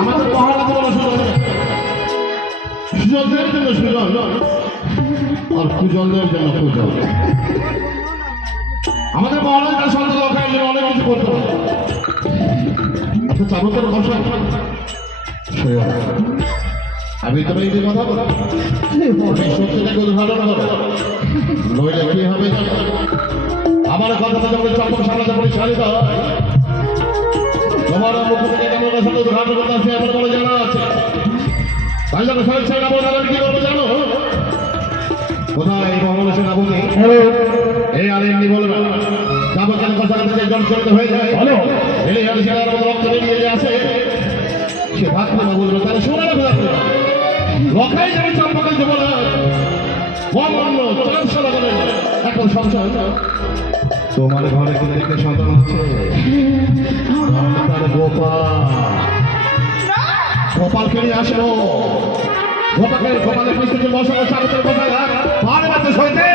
আমাদের মহারাজ বলা সুযোগের জন্য সুযোগ আর কুজলের জন্য কুজল। আমাদের মহারাজের সন্তান লোকের জন্য অনেক কিছু করতে হবে। আচ্ছা চাবুকের বসা আমি তো এই যে কথা বলি সত্যটাকে উদ্ঘাটন করো, নইলে কি হবে আমার কথাটা যখন চাপক সামলাতে পরিচালিত তোমার মুখ থেকে কেমন সাথে উদ্ঘাটন করতে আসে এমন বলে জানা আছে। তাই জন্য স্বেচ্ছা না বলে কি করবো জানো? কোথায় এই ভগবান সে না বলতে এই আর এমনি বলবে যাবো কেন কথা থেকে জনচরিত হয়ে যায় এলে আর সেটার মতো রক্ত বেরিয়ে আসে সে ভাত না বলবে তাহলে শোনা রাখবে লখাই যাবে চম্পকের জীবন অমান্য চারশো লাগাবে এখন সংসার তোমার ঘরে দেখে সন্তান হচ্ছে তার গোপালকে নিয়ে আসো। গোপালের পিছনে বসে বসে চারুতের কথা ভালো সইতে